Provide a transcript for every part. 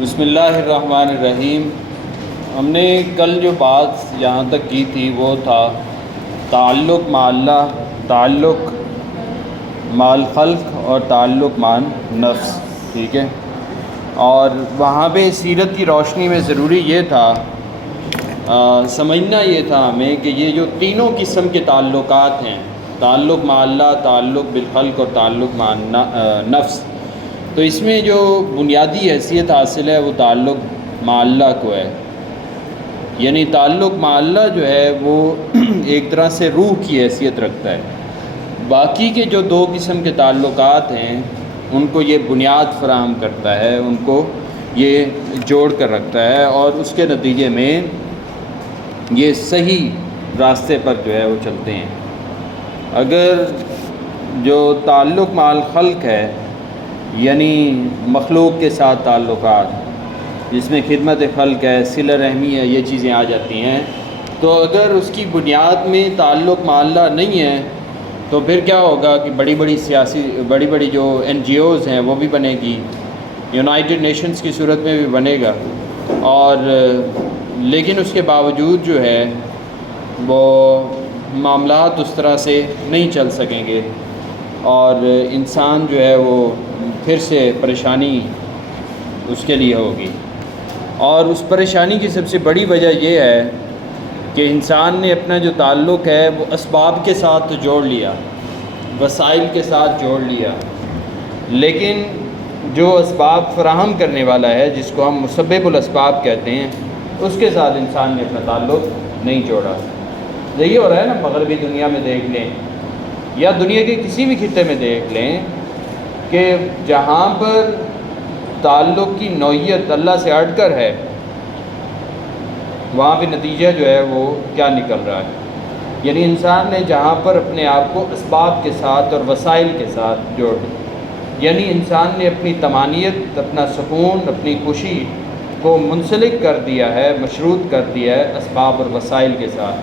بسم اللہ الرحمن الرحیم۔ ہم نے کل جو بات یہاں تک کی تھی وہ تھا تعلق مع اللہ، تعلق مع الخلق اور تعلق مع نفس، ٹھیک ہے۔ اور وہاں پہ سیرت کی روشنی میں ضروری یہ تھا سمجھنا یہ تھا ہمیں کہ یہ جو تینوں قسم کے تعلقات ہیں، تعلق مع اللہ، تعلق بالخلق اور تعلق مع نفس، تو اس میں جو بنیادی حیثیت حاصل ہے وہ تعلق مع اللہ کو ہے۔ یعنی تعلق مع اللہ جو ہے وہ ایک طرح سے روح کی حیثیت رکھتا ہے۔ باقی کے جو دو قسم کے تعلقات ہیں ان کو یہ بنیاد فراہم کرتا ہے، ان کو یہ جوڑ کر رکھتا ہے، اور اس کے نتیجے میں یہ صحیح راستے پر جو ہے وہ چلتے ہیں۔ اگر جو تعلق مع الخلق ہے، یعنی مخلوق کے ساتھ تعلقات، جس میں خدمت خلق ہے، صلہ رحمی ہے، یہ چیزیں آ جاتی ہیں، تو اگر اس کی بنیاد میں تعلق مع اللہ نہیں ہے تو پھر کیا ہوگا کہ بڑی بڑی جو NGOs ہیں وہ بھی بنے گی، یونائٹڈ نیشنز کی صورت میں بھی بنے گا، اور لیکن اس کے باوجود جو ہے وہ معاملات اس طرح سے نہیں چل سکیں گے، اور انسان جو ہے وہ پھر سے پریشانی اس کے لیے ہوگی۔ اور اس پریشانی کی سب سے بڑی وجہ یہ ہے کہ انسان نے اپنا جو تعلق ہے وہ اسباب کے ساتھ جوڑ لیا، وسائل کے ساتھ جوڑ لیا، لیکن جو اسباب فراہم کرنے والا ہے، جس کو ہم مسبب الاسباب کہتے ہیں، اس کے ساتھ انسان نے اپنا تعلق نہیں جوڑا۔ یہی ہو رہا ہے نا، مغربی دنیا میں دیکھ لیں یا دنیا کے کسی بھی خطے میں دیکھ لیں کہ جہاں پر تعلق کی نوعیت اللہ سے ہٹ کر ہے، وہاں پہ نتیجہ جو ہے وہ کیا نکل رہا ہے۔ یعنی انسان نے جہاں پر اپنے آپ کو اسباب کے ساتھ اور وسائل کے ساتھ جوڑ دیا، یعنی انسان نے اپنی طمانیت، اپنا سکون، اپنی خوشی کو منسلک کر دیا ہے، مشروط کر دیا ہے اسباب اور وسائل کے ساتھ۔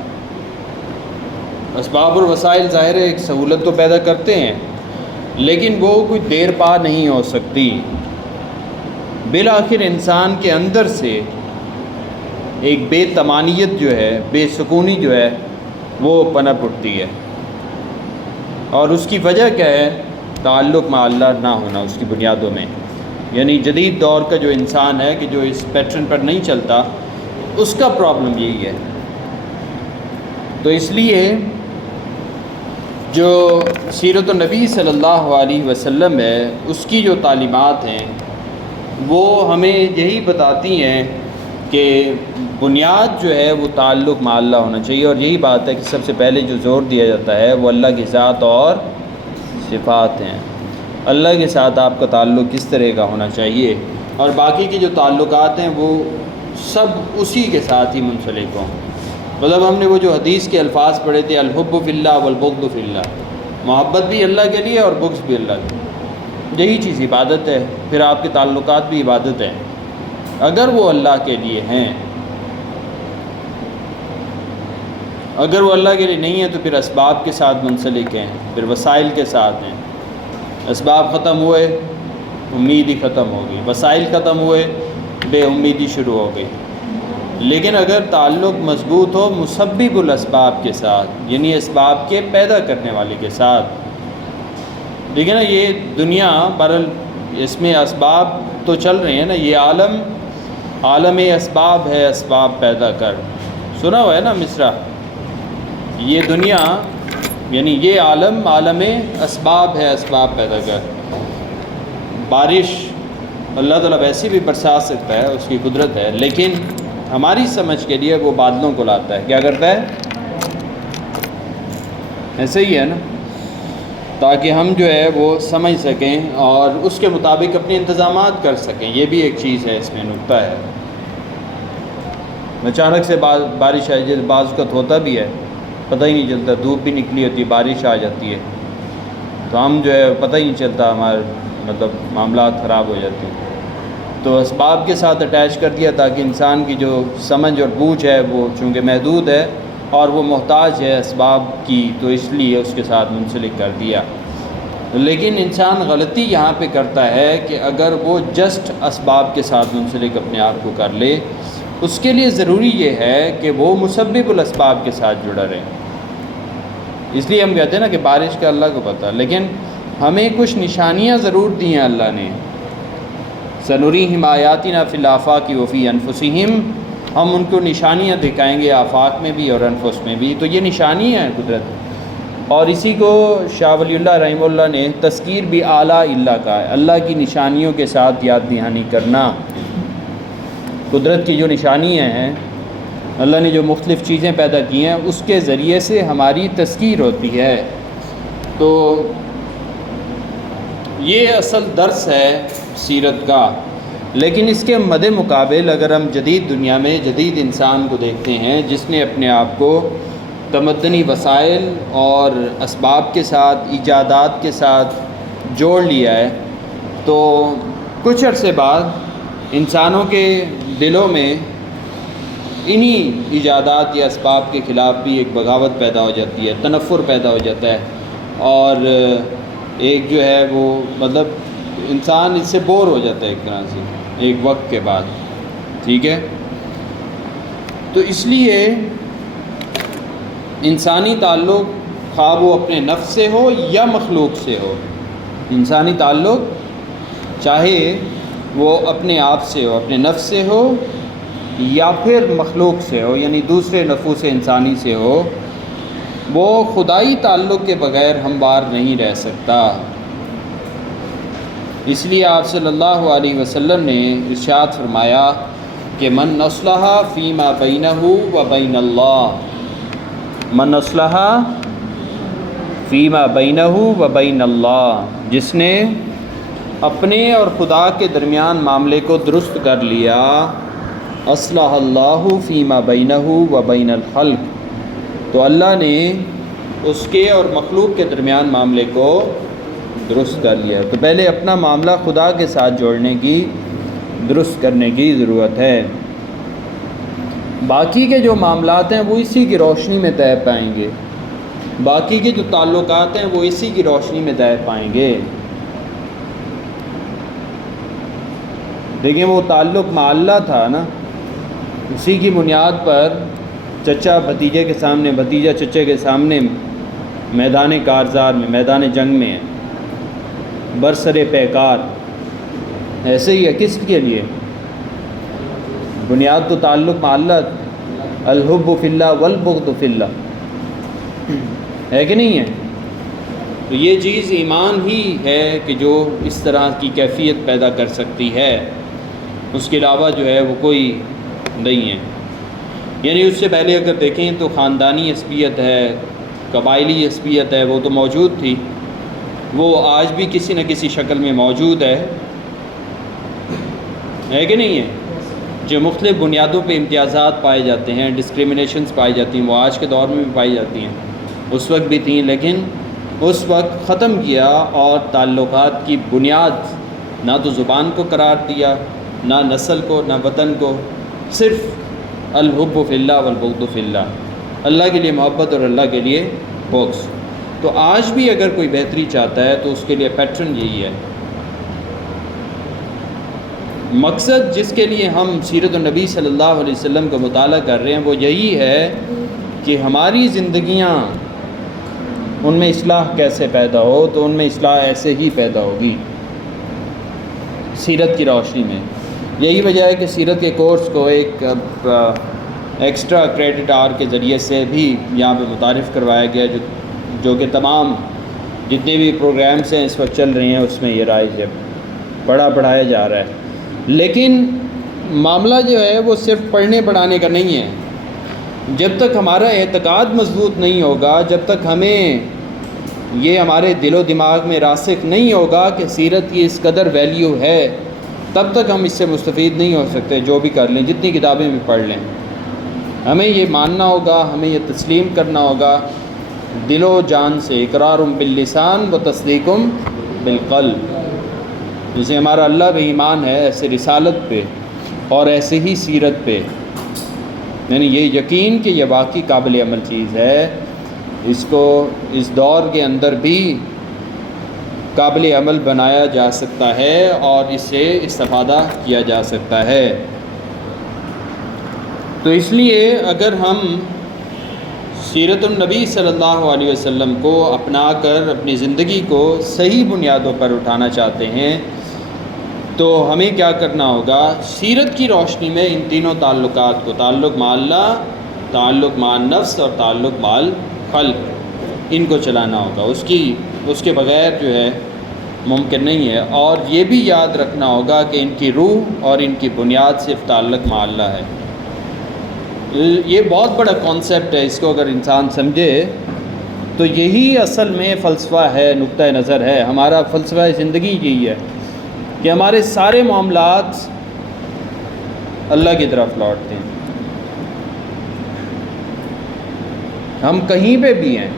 اسباب اور وسائل ظاہر ہے ایک سہولت تو پیدا کرتے ہیں، لیکن وہ کوئی دیر پا نہیں ہو سکتی۔ بالآخر انسان کے اندر سے ایک بے طمانیت جو ہے، بے سکونی جو ہے وہ پنپ اٹھتی ہے، اور اس کی وجہ کیا ہے؟ تعلق مع اللہ نہ ہونا اس کی بنیادوں میں۔ یعنی جدید دور کا جو انسان ہے کہ جو اس پیٹرن پر نہیں چلتا، اس کا پرابلم یہی ہے۔ تو اس لیے جو سیرت النبی صلی اللہ علیہ وسلم ہے، اس کی جو تعلیمات ہیں وہ ہمیں یہی بتاتی ہیں کہ بنیاد جو ہے وہ تعلق مع اللہ ہونا چاہیے، اور یہی بات ہے کہ سب سے پہلے جو زور دیا جاتا ہے وہ اللہ کی ذات اور صفات ہیں۔ اللہ کے ساتھ آپ کا تعلق کس طرح کا ہونا چاہیے، اور باقی کے جو تعلقات ہیں وہ سب اسی کے ساتھ ہی منسلک ہوں۔ مطلب ہم نے وہ جو حدیث کے الفاظ پڑھے تھے، الحب فی اللہ والبغض فی اللہ، محبت بھی اللہ کے لیے اور بغض بھی اللہ کے لیے، یہی چیز عبادت ہے۔ پھر آپ کے تعلقات بھی عبادت ہیں اگر وہ اللہ کے لیے ہیں۔ اگر وہ اللہ کے لیے نہیں ہے تو پھر اسباب کے ساتھ منسلک ہیں، پھر وسائل کے ساتھ ہیں۔ اسباب ختم ہوئے، امید ہی ختم ہو گئی، وسائل ختم ہوئے، بے امیدی شروع ہو گئی۔ لیکن اگر تعلق مضبوط ہو مسبب الاسباب کے ساتھ، یعنی اسباب کے پیدا کرنے والے کے ساتھ، دیکھیں نا یہ دنیا برل اس میں اسباب تو چل رہے ہیں نا، یہ عالم اسباب ہے، اسباب پیدا کر، سنا ہوا ہے نا مصرع۔ یہ دنیا یعنی یہ عالم اسباب ہے، اسباب پیدا کر۔ بارش اللہ تعالیٰ ویسے بھی برسا سکتا ہے، اس کی قدرت ہے، لیکن ہماری سمجھ کے لیے وہ بادلوں کو لاتا ہے۔ کیا کرتا ہے؟ ایسے ہی ہے نا، تاکہ ہم جو ہے وہ سمجھ سکیں اور اس کے مطابق اپنے انتظامات کر سکیں۔ یہ بھی ایک چیز ہے، اس میں نکتہ ہے۔ اچانک سے بارش آ جائے، بعض وقت ہوتا بھی ہے، پتہ ہی نہیں چلتا، دھوپ بھی نکلی ہوتی ہے، بارش آ جاتی ہے، تو ہم جو ہے پتہ ہی نہیں چلتا، ہمارے مطلب معاملات خراب ہو جاتے ہیں۔ تو اسباب کے ساتھ اٹیچ کر دیا تاکہ انسان کی جو سمجھ اور بوجھ ہے وہ چونکہ محدود ہے اور وہ محتاج ہے اسباب کی، تو اس لیے اس کے ساتھ منسلک کر دیا۔ لیکن انسان غلطی یہاں پہ کرتا ہے کہ اگر وہ جسٹ اسباب کے ساتھ منسلک اپنے آپ کو کر لے، اس کے لیے ضروری یہ ہے کہ وہ مسبب الاسباب کے ساتھ جڑا رہے۔ اس لیے ہم کہتے ہیں نا کہ بارش کا اللہ کو پتہ، لیکن ہمیں کچھ نشانیاں ضرور دی ہیں اللہ نے۔ سنریہم آیاتنا فی الآفاق وفی انفسہم، ہم ان کو نشانیاں دکھائیں گے آفاق میں بھی اور انفس میں بھی۔ تو یہ نشانی ہے قدرت، اور اسی کو شاہ ولی اللہ رحمہ اللہ نے تذکیر بھی اعلیٰ اللہ کا ہے، اللہ کی نشانیوں کے ساتھ یاد دہانی کرنا۔ قدرت کی جو نشانیاں ہیں، اللہ نے جو مختلف چیزیں پیدا کی ہیں، اس کے ذریعے سے ہماری تذکیر ہوتی ہے۔ تو یہ اصل درس ہے سیرت کا۔ لیکن اس کے مد مقابل اگر ہم جدید دنیا میں جدید انسان کو دیکھتے ہیں جس نے اپنے آپ کو تمدنی وسائل اور اسباب کے ساتھ، ایجادات کے ساتھ جوڑ لیا ہے، تو کچھ عرصے بعد انسانوں کے دلوں میں انہی ایجادات یا اسباب کے خلاف بھی ایک بغاوت پیدا ہو جاتی ہے، تنفر پیدا ہو جاتا ہے، اور ایک جو ہے وہ مطلب انسان اس سے بور ہو جاتا ہے ایک طرح سے ایک وقت کے بعد، ٹھیک ہے۔ تو اس لیے انسانی تعلق خواہ وہ اپنے نفس سے ہو یا مخلوق سے ہو، انسانی تعلق چاہے وہ اپنے آپ سے ہو، اپنے نفس سے ہو یا پھر مخلوق سے ہو، یعنی دوسرے نفوس انسانی سے ہو، وہ خدائی تعلق کے بغیر ہموار نہیں رہ سکتا۔ اس لیے آپ صلی اللہ علیہ وسلم نے ارشاد فرمایا کہ من اصلح فیما بینہ و بین اللہ، من اصلح فیما بینہ و بین اللہ، جس نے اپنے اور خدا کے درمیان معاملے کو درست کر لیا، اصلح اللہ فیما بینہ و بین الخلق، تو اللہ نے اس کے اور مخلوق کے درمیان معاملے کو درست کر لیا۔ تو پہلے اپنا معاملہ خدا کے ساتھ جوڑنے کی، درست کرنے کی ضرورت ہے۔ باقی کے جو معاملات ہیں وہ اسی کی روشنی میں طے پائیں گے، باقی کے جو تعلقات ہیں وہ اسی کی روشنی میں طے پائیں گے۔ دیکھیں وہ تعلق مع اللہ تھا نا، اسی کی بنیاد پر چچا بھتیجے کے سامنے، بھتیجا چچے کے سامنے میدان کارزار میں، میدان جنگ میں ہے، برسر پیکار، ایسے ہی ہے۔ کس کے لیے؟ بنیاد تو تعلق مع اللہ، الحب فی اللہ والبغض فی اللہ، ہے کہ نہیں ہے؟ تو یہ چیز ایمان ہی ہے کہ جو اس طرح کی کیفیت پیدا کر سکتی ہے، اس کے علاوہ جو ہے وہ کوئی نہیں ہے۔ یعنی اس سے پہلے اگر دیکھیں تو خاندانی عصبیت ہے، قبائلی عصبیت ہے، وہ تو موجود تھی، وہ آج بھی کسی نہ کسی شکل میں موجود ہے کہ نہیں ہے؟ جو مختلف بنیادوں پہ امتیازات پائے جاتے ہیں، ڈسکریمنیشنز پائی جاتی ہیں، وہ آج کے دور میں بھی پائی جاتی ہیں، اس وقت بھی تھیں، لیکن اس وقت ختم کیا اور تعلقات کی بنیاد نہ تو زبان کو قرار دیا، نہ نسل کو، نہ وطن کو، صرف الحب فی اللہ والبغض فی اللہ، اللہ کے لیے محبت اور اللہ کے لیے بغض۔ تو آج بھی اگر کوئی بہتری چاہتا ہے تو اس کے لیے پیٹرن یہی ہے۔ مقصد جس کے لیے ہم سیرت النبی صلی اللہ علیہ وسلم کا مطالعہ کر رہے ہیں وہ یہی ہے کہ ہماری زندگیاں ان میں اصلاح کیسے پیدا ہو، تو ان میں اصلاح ایسے ہی پیدا ہوگی سیرت کی روشنی میں۔ یہی وجہ ہے کہ سیرت کے کورس کو ایک ایکسٹرا کریڈٹ آر کے ذریعے سے بھی یہاں پہ متعارف کروایا گیا، جو کہ تمام جتنے بھی پروگرامس ہیں اس وقت چل رہے ہیں اس میں یہ رائج ہے، پڑھایا جا رہا ہے۔ لیکن معاملہ جو ہے وہ صرف پڑھنے پڑھانے کا نہیں ہے۔ جب تک ہمارا اعتقاد مضبوط نہیں ہوگا، جب تک ہمیں یہ ہمارے دل و دماغ میں راسخ نہیں ہوگا کہ سیرت کی اس قدر ویلیو ہے، تب تک ہم اس سے مستفید نہیں ہو سکتے۔ جو بھی کر لیں، جتنی کتابیں بھی پڑھ لیں، ہمیں یہ ماننا ہوگا، ہمیں یہ تسلیم کرنا ہوگا دل و جان سے، اقرار باللسان و تصدیق بالقلب۔ جیسے ہمارا اللہ پہ ایمان ہے، ایسے رسالت پہ اور ایسے ہی سیرت پہ، یعنی یہ یقین کہ یہ واقعی قابل عمل چیز ہے، اس کو اس دور کے اندر بھی قابل عمل بنایا جا سکتا ہے اور اس سے استفادہ کیا جا سکتا ہے۔ تو اس لیے اگر ہم سیرت النبی صلی اللہ علیہ وسلم کو اپنا کر اپنی زندگی کو صحیح بنیادوں پر اٹھانا چاہتے ہیں تو ہمیں کیا کرنا ہوگا؟ سیرت کی روشنی میں ان تینوں تعلقات کو، تعلق مع اللہ، تعلق مع النفس اور تعلق مع الخلق، ان کو چلانا ہوگا۔ اس کے بغیر جو ہے ممکن نہیں ہے۔ اور یہ بھی یاد رکھنا ہوگا کہ ان کی روح اور ان کی بنیاد صرف تعلق مع اللہ ہے۔ یہ بہت بڑا کانسیپٹ ہے، اس کو اگر انسان سمجھے تو یہی اصل میں فلسفہ ہے، نقطہ نظر ہے۔ ہمارا فلسفہ زندگی یہی ہے کہ ہمارے سارے معاملات اللہ کی طرف لوٹتے ہیں۔ ہم کہیں پہ بھی ہیں،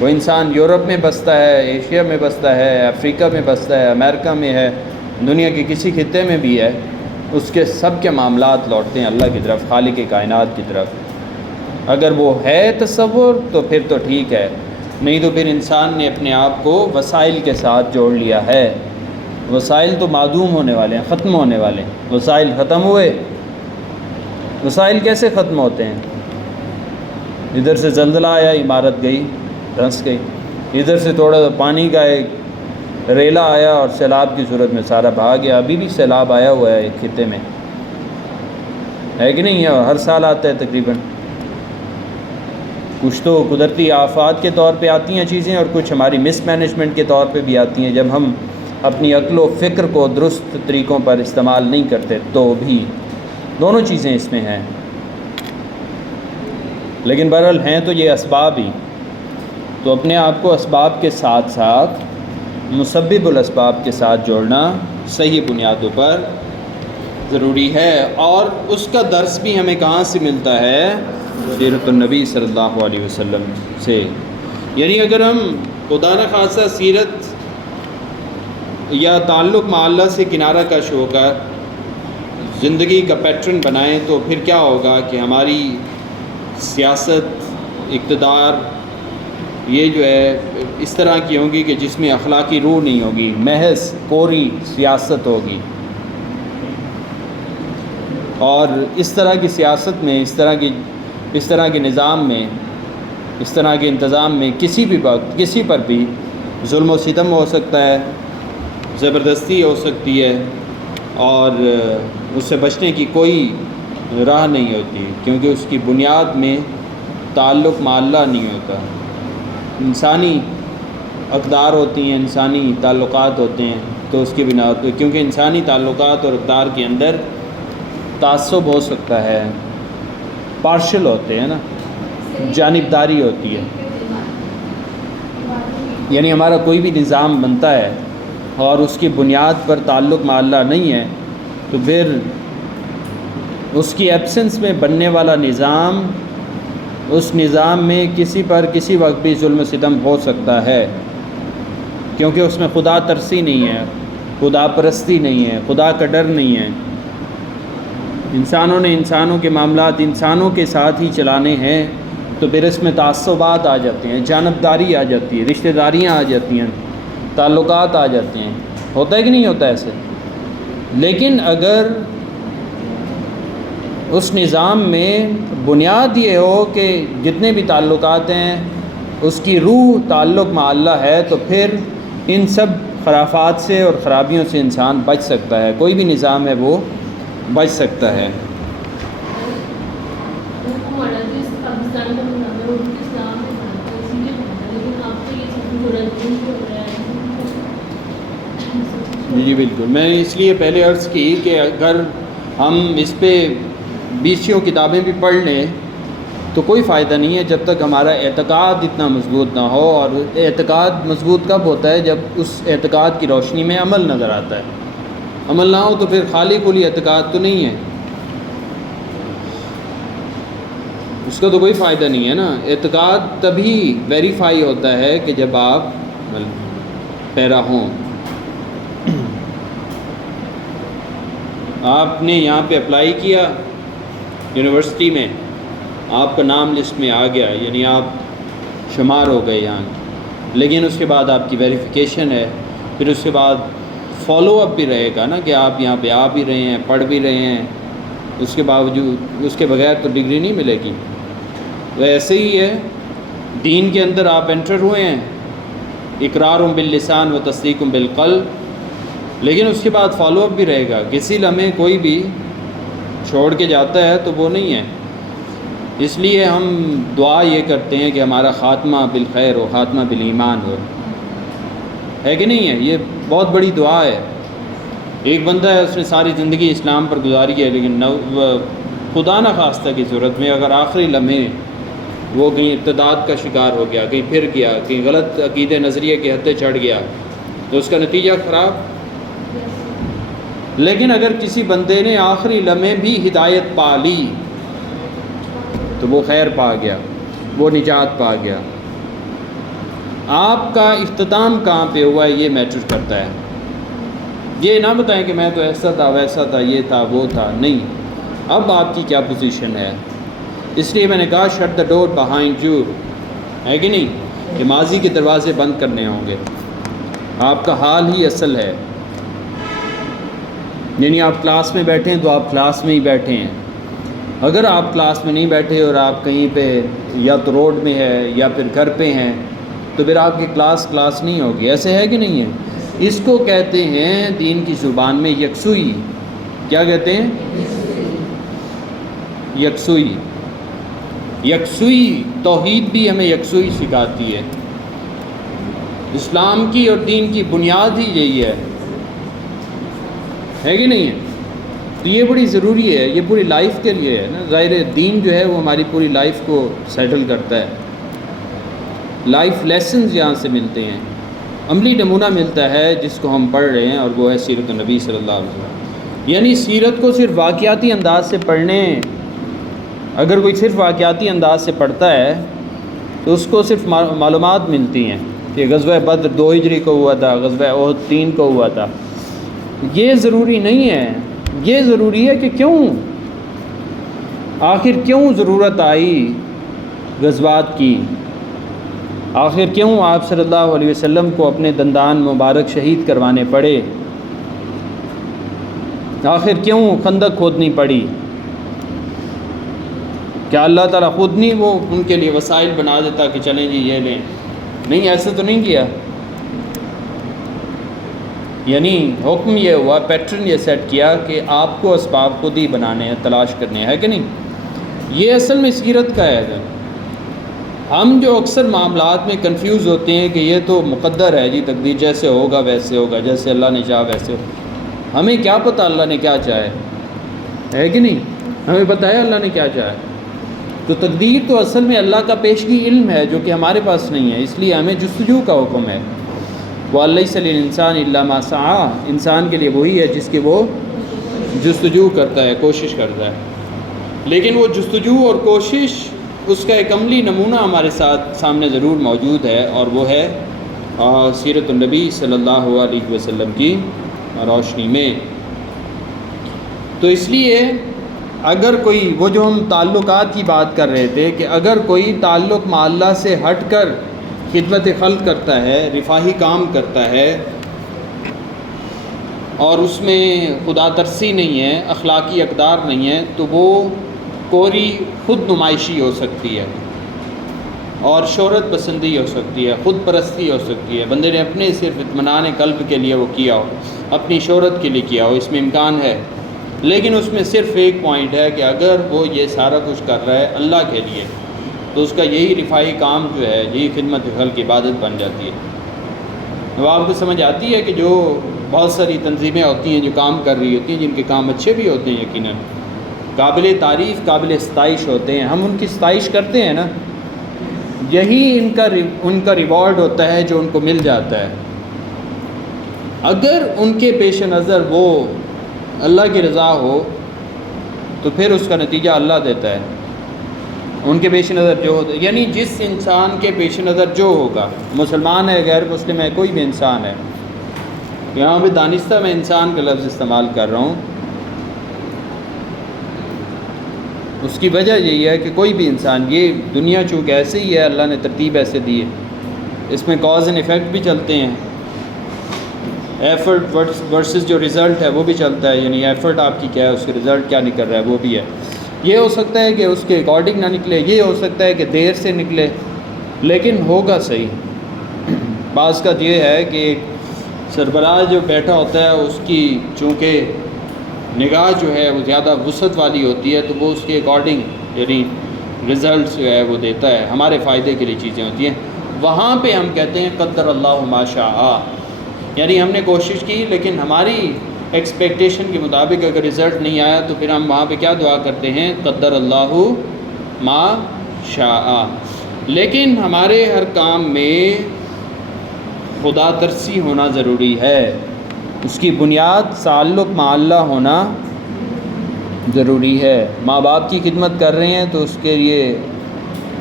وہ انسان یورپ میں بستا ہے، ایشیا میں بستا ہے، افریقہ میں بستا ہے، امریکہ میں ہے، دنیا کے کسی خطے میں بھی ہے، اس کے سب کے معاملات لوٹتے ہیں اللہ کی طرف، خالق کائنات کی طرف۔ اگر وہ ہے تصور تو پھر تو ٹھیک ہے، نہیں تو پھر انسان نے اپنے آپ کو وسائل کے ساتھ جوڑ لیا ہے۔ وسائل تو معدوم ہونے والے ہیں، ختم ہونے والے ہیں۔ وسائل ختم ہوئے، وسائل کیسے ختم ہوتے ہیں؟ ادھر سے زلزلہ آیا، عمارت گئی، دھنس گئی، ادھر سے تھوڑا سا پانی کا ایک ریلا آیا اور سیلاب کی صورت میں سارا بہا گیا۔ ابھی بھی سیلاب آیا ہوا ہے ایک خطے میں، ہے کہ نہیں؟ ہر سال آتا ہے تقریباً۔ کچھ تو قدرتی آفات کے طور پہ آتی ہیں چیزیں، اور کچھ ہماری مس مینجمنٹ کے طور پہ بھی آتی ہیں، جب ہم اپنی عقل و فکر کو درست طریقوں پر استعمال نہیں کرتے تو بھی دونوں چیزیں اس میں ہیں۔ لیکن بہرحال ہیں تو یہ اسباب ہی، تو اپنے آپ کو اسباب کے ساتھ ساتھ مسبب الاسباب کے ساتھ جوڑنا صحیح بنیادوں پر ضروری ہے۔ اور اس کا درس بھی ہمیں کہاں سے ملتا ہے؟ سیرت النبی صلی اللہ علیہ وسلم سے۔ یعنی اگر ہم خدا نخواستہ سیرت یا تعلق مع اللہ سے کنارہ کش ہو کر زندگی کا پیٹرن بنائیں تو پھر کیا ہوگا کہ ہماری سیاست، اقتدار، یہ جو ہے اس طرح کی ہوں گی کہ جس میں اخلاقی روح نہیں ہوگی، محض کوری سیاست ہوگی۔ اور اس طرح کی سیاست میں، اس طرح کے نظام میں، اس طرح کے انتظام میں کسی بھی وقت کسی پر بھی ظلم و ستم ہو سکتا ہے، زبردستی ہو سکتی ہے، اور اس سے بچنے کی کوئی راہ نہیں ہوتی، کیونکہ اس کی بنیاد میں تعلق مع اللہ نہیں ہوتا۔ انسانی اقدار ہوتی ہیں، انسانی تعلقات ہوتے ہیں، تو اس کی بنا پہ، کیونکہ انسانی تعلقات اور اقدار کے اندر تعصب ہو سکتا ہے، پارشل ہوتے ہیں نا، جانبداری ہوتی ہے۔ یعنی ہمارا کوئی بھی نظام بنتا ہے اور اس کی بنیاد پر تعلق مع اللہ نہیں ہے تو پھر اس کی ایبسنس میں بننے والا نظام، اس نظام میں کسی پر کسی وقت بھی ظلم و ستم ہو سکتا ہے، کیونکہ اس میں خدا ترسی نہیں ہے، خدا پرستی نہیں ہے، خدا کا ڈر نہیں ہے۔ انسانوں نے انسانوں کے معاملات انسانوں کے ساتھ ہی چلانے ہیں، تو پھر اس میں تعصبات آ جاتے ہیں، جانبداری آ جاتی ہے، رشتہ داریاں آ جاتی ہیں، تعلقات آ جاتے ہیں۔ ہوتا ہے کہ نہیں ہوتا ایسے؟ لیکن اگر اس نظام میں بنیاد یہ ہو کہ جتنے بھی تعلقات ہیں اس کی روح تعلق مع اللہ ہے، تو پھر ان سب خرافات سے اور خرابیوں سے انسان بچ سکتا ہے، کوئی بھی نظام ہے وہ بچ سکتا ہے۔ جی بالکل، میں نے اس لیے پہلے عرض کی کہ اگر ہم اس پہ 20 کتابیں بھی پڑھ لیں تو کوئی فائدہ نہیں ہے جب تک ہمارا اعتقاد اتنا مضبوط نہ ہو، اور اعتقاد مضبوط کب ہوتا ہے؟ جب اس اعتقاد کی روشنی میں عمل نظر آتا ہے۔ عمل نہ ہو تو پھر خالی کلی اعتقاد تو نہیں ہے، اس کا تو کوئی فائدہ نہیں ہے نا۔ اعتقاد تبھی ویریفائی ہوتا ہے کہ جب آپ پیرا ہوں۔ آپ نے یہاں پہ اپلائی کیا یونیورسٹی میں، آپ کا نام لسٹ میں آ گیا، یعنی آپ شمار ہو گئے یہاں، لیکن اس کے بعد آپ کی ویریفیکیشن ہے، پھر اس کے بعد فالو اپ بھی رہے گا نا کہ آپ یہاں پہ آ بھی رہے ہیں، پڑھ بھی رہے ہیں، اس کے باوجود اس کے بغیر تو ڈگری نہیں ملے گی۔ ویسے ہی ہے دین کے اندر آپ انٹر ہوئے ہیں، اقرار باللسان و تصدیق بالقلب، لیکن اس کے بعد فالو اپ بھی رہے گا۔ کسی لمحے کوئی بھی چھوڑ کے جاتا ہے تو وہ نہیں ہے۔ اس لیے ہم دعا یہ کرتے ہیں کہ ہمارا خاتمہ بالخیر ہو، خاتمہ بالایمان ہو، ہے کہ نہیں ہے؟ یہ بہت بڑی دعا ہے۔ ایک بندہ ہے، اس نے ساری زندگی اسلام پر گزاری ہے، لیکن خدا نہ خواستہ کی صورت میں اگر آخری لمحے وہ کہیں ارتداد کا شکار ہو گیا، کہیں پھر گیا، کہیں غلط عقیدے نظریے کے ہتھے چڑھ گیا، تو اس کا نتیجہ خراب۔ لیکن اگر کسی بندے نے آخری لمحے بھی ہدایت پا لی تو وہ خیر پا گیا، وہ نجات پا گیا۔ آپ کا اختتام کہاں پہ ہوا ہے یہ میٹر کرتا ہے۔ یہ نہ بتائیں کہ میں تو ایسا تھا، ویسا تھا، یہ تھا، وہ تھا، نہیں، اب آپ کی کیا پوزیشن ہے۔ اس لیے میں نے کہا shut the door behind you, ہے کہ نہیں، کہ ماضی کے دروازے بند کرنے ہوں گے۔ آپ کا حال ہی اصل ہے، یعنی آپ کلاس میں بیٹھے ہیں تو آپ کلاس میں ہی بیٹھے ہیں۔ اگر آپ کلاس میں نہیں بیٹھے اور آپ کہیں پہ یا تو روڈ میں ہے یا پھر گھر پہ ہیں تو پھر آپ کی کلاس نہیں ہوگی۔ ایسے ہے کہ نہیں ہے؟ اس کو کہتے ہیں دین کی زبان میں یکسوئی۔ کیا کہتے ہیں؟ یکسوئی۔ یکسوئی توحید بھی ہمیں یکسوئی سکھاتی ہے۔ اسلام کی اور دین کی بنیاد ہی یہی ہے کہ نہیں ہے؟ تو یہ بڑی ضروری ہے، یہ پوری لائف کے لیے ہے نا۔ ظاہر دین جو ہے وہ ہماری پوری لائف کو سیٹل کرتا ہے۔ لائف لیسنز یہاں سے ملتے ہیں، عملی نمونہ ملتا ہے جس کو ہم پڑھ رہے ہیں، اور وہ ہے سیرت النبی صلی اللہ علیہ وسلم۔ یعنی سیرت کو صرف واقعاتی انداز سے پڑھنے، اگر کوئی صرف واقعاتی انداز سے پڑھتا ہے تو اس کو صرف معلومات ملتی ہیں کہ غزوہ بدر 2 ہجری کو ہوا تھا، غزوہ احد 3 کو ہوا تھا۔ یہ ضروری نہیں ہے، یہ ضروری ہے کہ کیوں، آخر کیوں ضرورت آئی غزوات کی، آخر کیوں آپ صلی اللہ علیہ وسلم کو اپنے دندان مبارک شہید کروانے پڑے، آخر کیوں خندق کھودنی پڑی۔ کیا اللہ تعالیٰ خود نہیں وہ ان کے لیے وسائل بنا دیتا کہ چلیں جی یہ لیں؟ نہیں، ایسے تو نہیں کیا۔ یعنی حکم یہ ہوا، پیٹرن یہ سیٹ کیا کہ آپ کو اسباب خود ہی بنانے ہیں، تلاش کرنے ہیں، کہ نہیں؟ یہ اصل میں سیرت کا ہے۔ ہم جو اکثر معاملات میں کنفیوز ہوتے ہیں کہ یہ تو مقدر ہے جی، تقدیر جیسے ہوگا ویسے ہوگا، جیسے اللہ نے چاہا ویسے ہوگا۔ ہمیں کیا پتہ اللہ نے کیا چاہا ہے کہ نہیں؟ ہمیں پتہ ہے اللہ نے کیا چاہا ہے۔ تو تقدیر تو اصل میں اللہ کا پیشگی علم ہے جو کہ ہمارے پاس نہیں ہے، اس لیے ہمیں جستجو کا حکم ہے۔ وَلَيْسَ لِلْإِنسَانِ إِلَّا مَا سَعَىٰ، انسان کے لیے وہی ہے جس کی وہ جستجو کرتا ہے، کوشش کرتا ہے۔ لیکن وہ جستجو اور کوشش، اس کا ایک عملی نمونہ ہمارے سامنے ضرور موجود ہے، اور وہ ہے سیرت النبی صلی اللہ علیہ وسلم کی روشنی میں۔ تو اس لیے اگر کوئی، وہ جو ہم تعلقات کی بات کر رہے تھے، کہ اگر کوئی تعلق مع اللہ سے ہٹ کر خدمت خلق کرتا ہے، رفاہی کام کرتا ہے، اور اس میں خدا ترسی نہیں ہے، اخلاقی اقدار نہیں ہے، تو وہ کوری خود نمائشی ہو سکتی ہے، اور شہرت پسندی ہو سکتی ہے، خود پرستی ہو سکتی ہے۔ بندے نے اپنے صرف اطمینان قلب کے لیے وہ کیا ہو، اپنی شہرت کے لیے کیا ہو، اس میں امکان ہے۔ لیکن اس میں صرف ایک پوائنٹ ہے کہ اگر وہ یہ سارا کچھ کر رہا ہے اللہ کے لیے، تو اس کا یہی رفاہی کام جو ہے، یہی خدمت خلق کی عبادت بن جاتی ہے۔ اب آپ کو سمجھ آتی ہے کہ جو بہت ساری تنظیمیں ہوتی ہیں جو کام کر رہی ہوتی ہیں، جن کے کام اچھے بھی ہوتے ہیں، یقیناً قابل تعریف، قابل ستائش ہوتے ہیں، ہم ان کی ستائش کرتے ہیں نا، یہی ان کا ریوارڈ ہوتا ہے جو ان کو مل جاتا ہے۔ اگر ان کے پیش نظر وہ اللہ کی رضا ہو تو پھر اس کا نتیجہ اللہ دیتا ہے۔ ان کے پیش نظر جو ہوتا ہے، یعنی جس انسان کے پیش نظر جو ہوگا، مسلمان ہے، غیر مسلم ہے، کوئی بھی انسان ہے، یہاں بھی دانستہ میں انسان کا لفظ استعمال کر رہا ہوں، اس کی وجہ یہی ہے کہ کوئی بھی انسان، یہ دنیا چونکہ ایسے ہی ہے، اللہ نے ترتیب ایسے دی ہے، اس میں کاز اینڈ ایفیکٹ بھی چلتے ہیں، ایفرٹ ورسز جو رزلٹ ہے وہ بھی چلتا ہے، یعنی ایفرٹ آپ کی کیا ہے، اس کے رزلٹ کیا نکل رہا ہے وہ بھی ہے۔ یہ ہو سکتا ہے کہ اس کے اکارڈنگ نہ نکلے، یہ ہو سکتا ہے کہ دیر سے نکلے، لیکن ہوگا صحیح۔ بعض کا یہ ہے کہ سربراہ جو بیٹھا ہوتا ہے اس کی چونکہ نگاہ جو ہے وہ زیادہ وسعت والی ہوتی ہے، تو وہ اس کے اکارڈنگ یعنی رزلٹس جو ہے وہ دیتا ہے، ہمارے فائدے کے لیے چیزیں ہوتی ہیں۔ وہاں پہ ہم کہتے ہیں قدر اللہ ما شاء، یعنی ہم نے کوشش کی لیکن ہماری ایکسپیکٹیشن کے مطابق اگر رزلٹ نہیں آیا تو پھر ہم وہاں پہ کیا دعا کرتے ہیں، قدر اللہ ما شاء۔ لیکن ہمارے ہر کام میں خدا ترسی ہونا ضروری ہے، اس کی بنیاد تعلق مع اللہ ہونا ضروری ہے۔ ماں باپ کی خدمت کر رہے ہیں تو اس کے لیے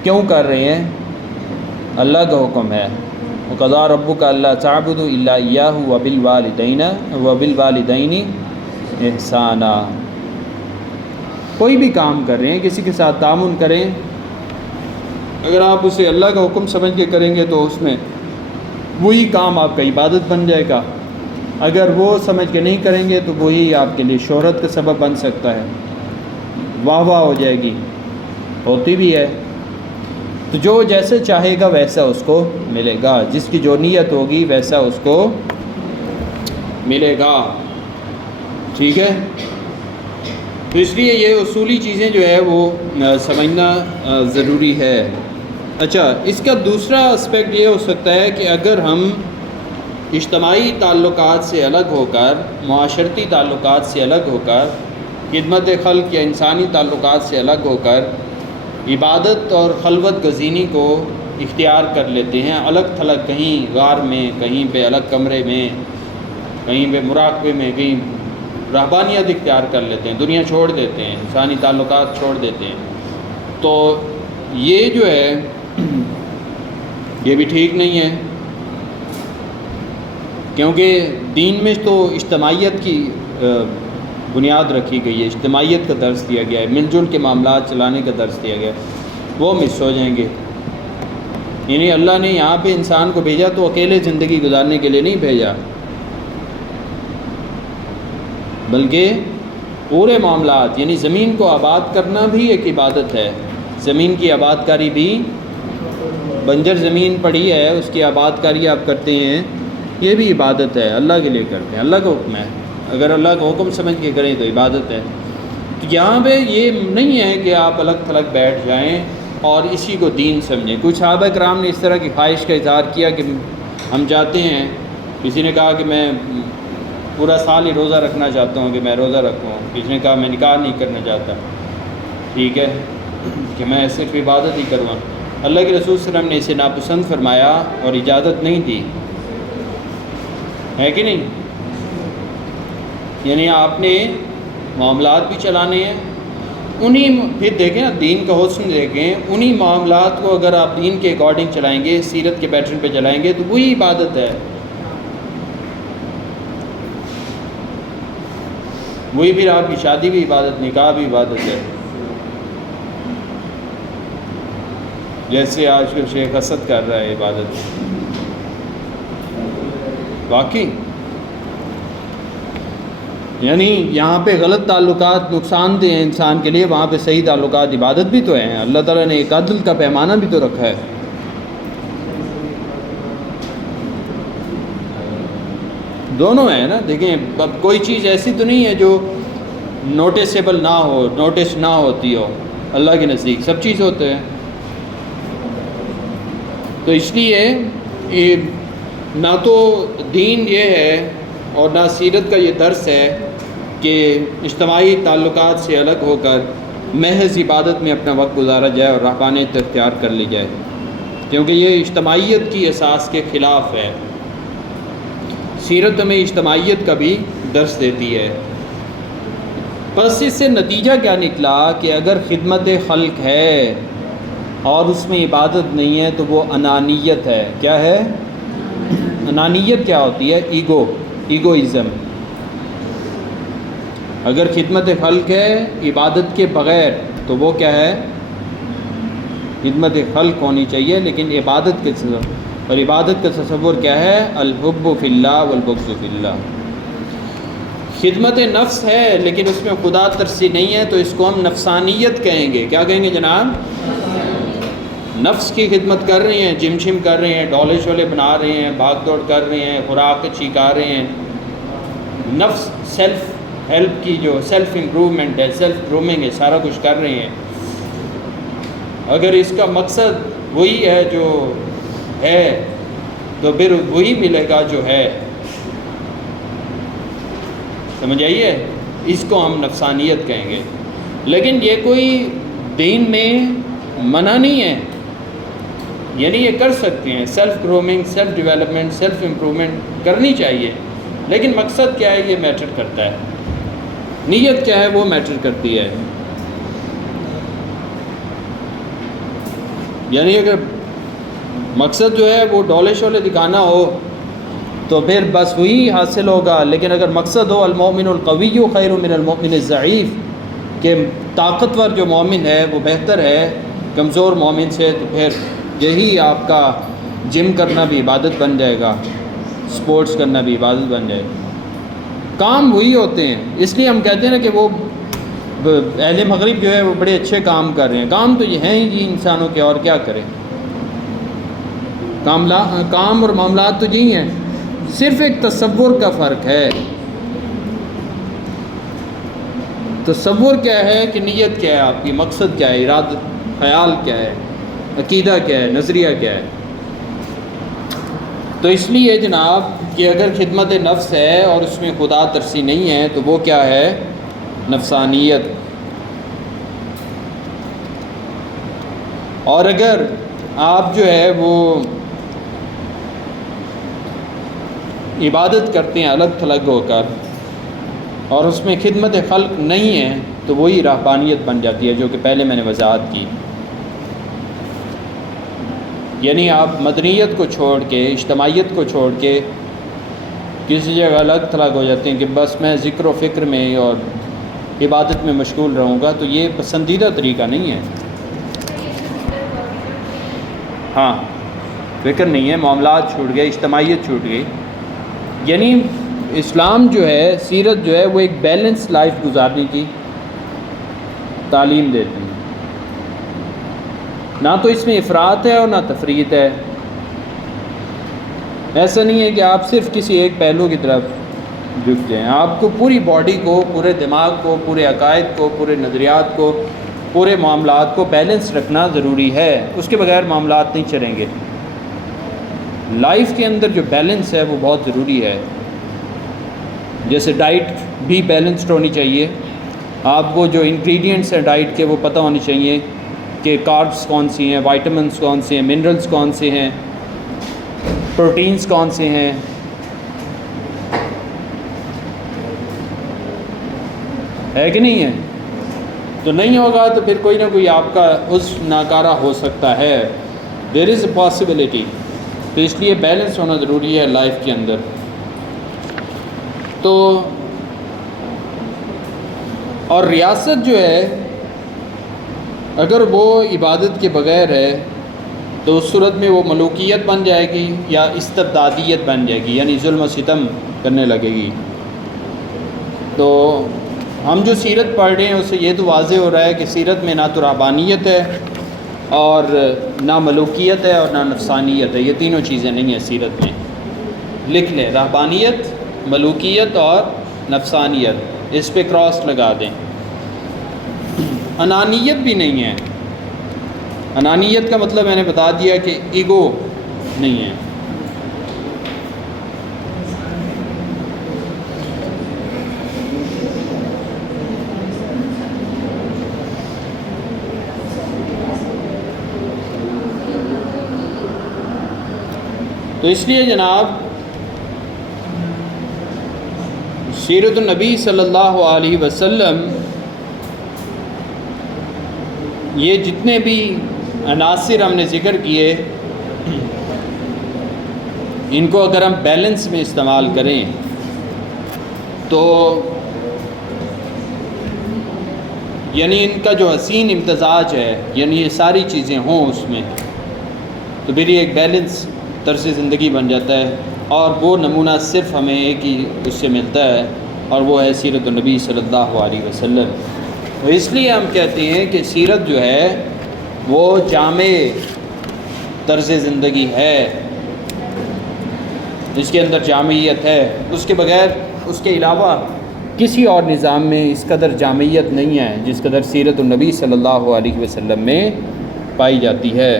کیوں کر رہے ہیں؟ اللہ کا حکم ہے، وَقَضَىٰ رَبُّكَ أَلَّا تَعْبُدُوا إِلَّا إِيَّاهُ وَبِالْوَالِدَيْنِ إِحْسَانًا۔ کوئی بھی کام کر رہے ہیں، کسی کے ساتھ تعاون کریں، اگر آپ اسے اللہ کا حکم سمجھ کے کریں گے تو اس میں وہی کام آپ کا عبادت بن جائے گا، اگر وہ سمجھ کے نہیں کریں گے تو وہی آپ کے لیے شہرت کا سبب بن سکتا ہے، واہ واہ ہو جائے گی، ہوتی بھی ہے۔ تو جو جیسے چاہے گا ویسا اس کو ملے گا، جس کی جو نیت ہوگی ویسا اس کو ملے گا، ٹھیک ہے؟ تو اس لیے یہ اصولی چیزیں جو ہے وہ سمجھنا ضروری ہے۔ اچھا، اس کا دوسرا اسپیکٹ یہ ہو سکتا ہے کہ اگر ہم اجتماعی تعلقات سے الگ ہو کر، معاشرتی تعلقات سے الگ ہو کر، خدمت خلق یا انسانی تعلقات سے الگ ہو کر عبادت اور خلوت گزینی کو اختیار کر لیتے ہیں، الگ تھلگ کہیں غار میں، کہیں پہ الگ کمرے میں، کہیں پہ مراقبے میں، کہیں رہبانیت اختیار کر لیتے ہیں، دنیا چھوڑ دیتے ہیں، انسانی تعلقات چھوڑ دیتے ہیں، تو یہ جو ہے یہ بھی ٹھیک نہیں ہے، کیونکہ دین میں تو اجتماعیت کی بنیاد رکھی گئی ہے، اجتماعیت کا درس دیا گیا ہے، مل جل کے معاملات چلانے کا درس دیا گیا ہے، وہ مس ہو جائیں گے۔ یعنی اللہ نے یہاں پہ انسان کو بھیجا تو اکیلے زندگی گزارنے کے لیے نہیں بھیجا، بلکہ پورے معاملات، یعنی زمین کو آباد کرنا بھی ایک عبادت ہے، زمین کی آباد کاری بھی، بنجر زمین پڑی ہے اس کی آباد کاری آپ کرتے ہیں، یہ بھی عبادت ہے، اللہ کے لیے کرتے ہیں، اللہ کا حکم ہے، اگر اللہ کا حکم سمجھ کے کریں تو عبادت ہے۔ تو یہاں پہ یہ نہیں ہے کہ آپ الگ تھلگ بیٹھ جائیں اور اسی کو دین سمجھیں۔ کچھ صحابہ کرام نے اس طرح کی خواہش کا اظہار کیا کہ ہم چاہتے ہیں، کسی نے کہا کہ میں پورا سال ہی روزہ رکھنا چاہتا ہوں، کہ میں روزہ رکھوں، کسی نے کہا میں نکاح نہیں کرنا چاہتا، ٹھیک ہے، کہ میں صرف عبادت ہی کروں۔ اللہ کے رسول صلی اللہ علیہ وسلم نے اسے ناپسند فرمایا اور اجازت نہیں دی، ہے کہ نہیں؟ یعنی آپ نے معاملات بھی چلانے ہیں، پھر دیکھیں نا دین کا حسن دیکھیں، انہی معاملات کو اگر آپ دین کے اکارڈنگ چلائیں گے، سیرت کے پیٹرن پہ چلائیں گے تو وہی عبادت ہے، وہی پھر آپ کی شادی بھی عبادت، نکاح بھی عبادت ہے۔ جیسے آج کل شیخ اسد کر رہا ہے عبادت، واقعی یعنی یہاں پہ غلط تعلقات نقصان دہ ہیں انسان کے لیے، وہاں پہ صحیح تعلقات عبادت بھی تو ہیں، اللہ تعالیٰ نے ایک عدل کا پیمانہ بھی تو رکھا ہے۔ دونوں ہیں نا، دیکھیں اب کوئی چیز ایسی تو نہیں ہے جو نوٹیسیبل نہ ہو، نوٹس نہ ہوتی ہو، اللہ کے نزدیک سب چیز ہوتے ہیں۔ تو اس لیے نہ تو دین یہ ہے اور نہ سیرت کا یہ درس ہے کہ اجتماعی تعلقات سے الگ ہو کر محض عبادت میں اپنا وقت گزارا جائے اور رہبانیت اختیار کر لی جائے، کیونکہ یہ اجتماعیت کی اساس کے خلاف ہے۔ سیرت ہمیں اجتماعیت کا بھی درس دیتی ہے۔ بس اس سے نتیجہ کیا نکلا کہ اگر خدمت خلق ہے اور اس میں عبادت نہیں ہے تو وہ انانیت ہے۔ کیا ہے؟ انانیت کیا ہوتی ہے؟ ایگوئزم۔ اگر خدمت خلق ہے عبادت کے بغیر تو وہ کیا ہے؟ خدمت خلق ہونی چاہیے لیکن عبادت کے ساتھ۔ اور عبادت کا تصور کیا ہے؟ الحب فی اللہ والبغض فی اللہ. خدمت نفس ہے لیکن اس میں خدا ترسی نہیں ہے، تو اس کو ہم نفسانیت کہیں گے. کیا کہیں گے جناب؟ نفس کی خدمت کر رہے ہیں، جم شم کر رہے ہیں، ڈولے شولے بنا رہے ہیں، بھاگ دوڑ کر رہے ہیں، خوراک اچھی کھا رہے ہیں. نفس سیلف ہیلپ کی جو سیلف امپروومنٹ ہے، سیلف گرومنگ ہے، سارا کچھ کر رہے ہیں. اگر اس کا مقصد وہی ہے جو ہے تو پھر وہی ملے گا جو ہے. سمجھ آئیے؟ اس کو ہم نفسانیت کہیں گے. لیکن یہ کوئی دین میں منع نہیں ہے، یعنی یہ کر سکتے ہیں، self grooming, self development, self improvement کرنی چاہیے. لیکن مقصد کیا ہے یہ میٹر کرتا ہے، نیت کیا ہے وہ میٹر کرتی ہے. یعنی اگر مقصد جو ہے وہ ڈولے شولے دکھانا ہو تو پھر بس وہی حاصل ہوگا. لیکن اگر مقصد ہو المؤمن القوی خیر من المؤمن الضعیف، کہ طاقتور جو مومن ہے وہ بہتر ہے کمزور مومن سے، تو پھر یہی آپ کا جم کرنا بھی عبادت بن جائے گا، سپورٹس کرنا بھی عبادت بن جائے گا. کام وہی ہوتے ہیں. اس لیے ہم کہتے ہیں نا کہ وہ اہل مغرب جو ہے وہ بڑے اچھے کام کر رہے ہیں. کام تو یہ ہیں ہی جی انسانوں کے، اور کیا کریں. کام اور معاملات تو یہی ہیں، صرف ایک تصور کا فرق ہے. تصور کیا ہے کہ نیت کیا ہے آپ کی، مقصد کیا ہے، ارادہ، خیال کیا ہے، عقیدہ کیا ہے، نظریہ کیا ہے. تو اس لیے جناب کہ اگر خدمت نفس ہے اور اس میں خدا ترسی نہیں ہے تو وہ کیا ہے؟ نفسانیت. اور اگر آپ جو ہے وہ عبادت کرتے ہیں الگ تھلگ ہو کر اور اس میں خدمت خلق نہیں ہے تو وہی رہبانیت بن جاتی ہے، جو کہ پہلے میں نے وضاحت کی. یعنی آپ مدنیت کو چھوڑ کے، اجتماعیت کو چھوڑ کے کسی جگہ الگ تھلگ ہو جاتے ہیں کہ بس میں ذکر و فکر میں اور عبادت میں مشغول رہوں گا، تو یہ پسندیدہ طریقہ نہیں ہے. ہاں، فکر نہیں ہے، معاملات چھوٹ گئے، اجتماعیت چھوٹ گئی. یعنی اسلام جو ہے، سیرت جو ہے، وہ ایک بیلنس لائف گزارنے کی تعلیم دیتے ہیں. نہ تو اس میں افراط ہے اور نہ تفریط ہے. ایسا نہیں ہے کہ آپ صرف کسی ایک پہلو کی طرف جھک جائیں. آپ کو پوری باڈی کو، پورے دماغ کو، پورے عقائد کو، پورے نظریات کو، پورے معاملات کو بیلنس رکھنا ضروری ہے. اس کے بغیر معاملات نہیں چلیں گے. لائف کے اندر جو بیلنس ہے وہ بہت ضروری ہے. جیسے ڈائٹ بھی بیلنسڈ ہونی چاہیے. آپ کو جو انگریڈینٹس ہیں ڈائٹ کے وہ پتہ ہونے چاہیے کہ کاربس کون سی ہیں، وائٹامنس کون سے ہیں، منرلز کون سے ہیں، پروٹینز کون سے ہیں. ہے کہ نہیں ہے؟ تو نہیں ہوگا تو پھر کوئی نہ کوئی آپ کا عضو ناکارہ ہو سکتا ہے. دیر از اے پاسبلٹی. تو اس لیے بیلنس ہونا ضروری ہے لائف کے اندر. تو اور ریاست جو ہے اگر وہ عبادت کے بغیر ہے تو اس صورت میں وہ ملوکیت بن جائے گی یا استبدادیت بن جائے گی، یعنی ظلم و ستم کرنے لگے گی. تو ہم جو سیرت پڑھ رہے ہیں اس سے یہ تو واضح ہو رہا ہے کہ سیرت میں نہ تو رہبانیت ہے اور نہ ملوکیت ہے اور نہ نفسانیت ہے. یہ تینوں چیزیں نہیں ہیں سیرت میں. لکھ لیں، رہبانیت، ملوکیت اور نفسانیت. اس پہ کراس لگا دیں. انانیت بھی نہیں ہے. انانیت کا مطلب میں نے بتا دیا کہ ایگو نہیں ہے. تو اس لیے جناب سیرت النبی صلی اللہ علیہ وسلم یہ جتنے بھی عناصر ہم نے ذکر کیے ان کو اگر ہم بیلنس میں استعمال کریں تو یعنی ان کا جو حسین امتزاج ہے، یعنی یہ ساری چیزیں ہوں اس میں، تو پھر یہ ایک بیلنس طرز زندگی بن جاتا ہے، اور وہ نمونہ صرف ہمیں ایک ہی اس سے ملتا ہے، اور وہ ہے سیرت النبی صلی اللہ علیہ وسلم۔ تو اس لیے ہم کہتے ہیں کہ سیرت جو ہے وہ جامع طرز زندگی ہے، جس کے اندر جامعیت ہے، اس کے بغیر، اس کے علاوہ کسی اور نظام میں اس قدر جامعیت نہیں ہے جس قدر سیرت النبی صلی اللہ علیہ وسلم میں پائی جاتی ہے۔